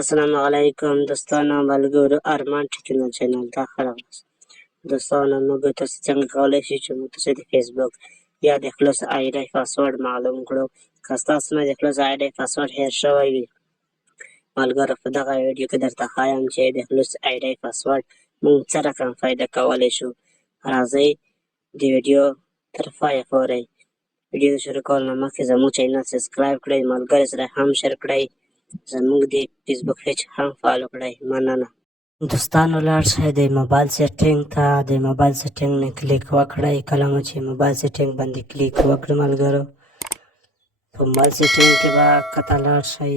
السلام علیکم دوستانو ملګرو ارمان ټکنو چینل ته ښه راغلاست. دوستانو موږ تاسو څنګه کولی شئ چې موږ تاسو د فیسبوک یا د خلاص آی ډی پاسورډ معلوم کړو. که ستاسو نه د خلاص آی ډی پاسورډ هیر شوی وي ملګرو، په دغه ویډیو کې درته ښایم چې د خلاص آی ډی پاسورډ موږ څه رقم فایده کولی شو. راځئ د ویډیو تر پایه پورې. ویډیو د شروع کولو نه مخکې زموږ چینل سبسکرایب کړئ، ملګرو سره هم شیر کړئ، زموږ د فیسبوک پیج هم فالو کړئ. مننه. دوستانو لاړ شئ د موبایل سیټینګ ته، د موبایل سیټینګ نه کلیک وکړئ. کله مو چې موبایل سیټینګ باندې کلیک وکړئ ملګرو، په موبایل سیټینګ کې به کته لاړ شئ،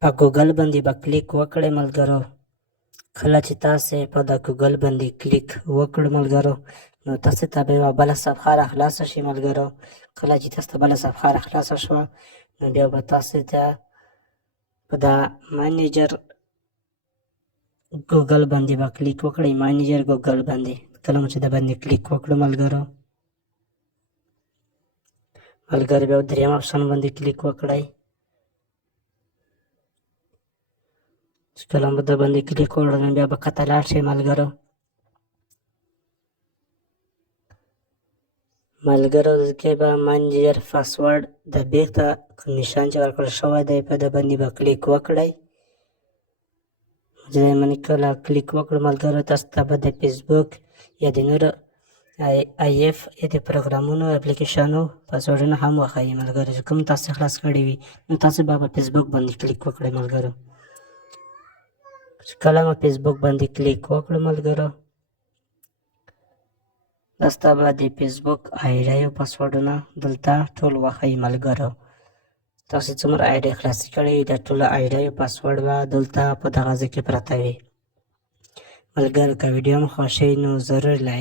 په ګوګل باندې به کلیک وکړئ ملګرو. کله چې تاسې په د ګوګل باندې کلیک وکړئ ملګرو، نو تاسې ته به یوه بله صفحه راخلاصه شي ملګرو. کله چې تاسو ته بله صفحه راخلاصه شوه، نو بیا به تاسې ته په د مانیجر ګوګل باندې به کلیک وکړئ. مانیجر ګوګل باندې کله مو چې د باندې کلیک وکړو ملګرو، بیا دریم آپشن باندې کلیک وکړئ. چې کله مو د باندې کلیک وکړو، نو بیا به کته لاړ شئ ملګرو. دلته به مانیجر پاسورډ د بیرته کوم نشان چې ورکړل شوی دی په د باندې به کلیک وکړئ. چې باندې کله کلیک وکړو ملګرو، تاسو ته به د فیسبوک یا د نورو آی اف یا د پروګرامونو اپلیکیشنو پاسورډونه هم وښایي ملګرو، چې کوم تاسو خلاص کړي وي. نو تاسو به په فیسبوک باندې کلیک وکړئ ملګرو. چې کله مو فیسبوک باندې کلیک وکړو ملګرو، تاسو ته به د فیسبوک آی ډي او پاسورډونه دلته ټول وښایي ملګرو. تاسو څومره آی ډي خلاصې کړي وي، د ټولو آی ډي او پاسورډ به دلته په دغه ځای کې پرته وي ملګرو. که ویډیو مو خوښ شي نو ضرور لایک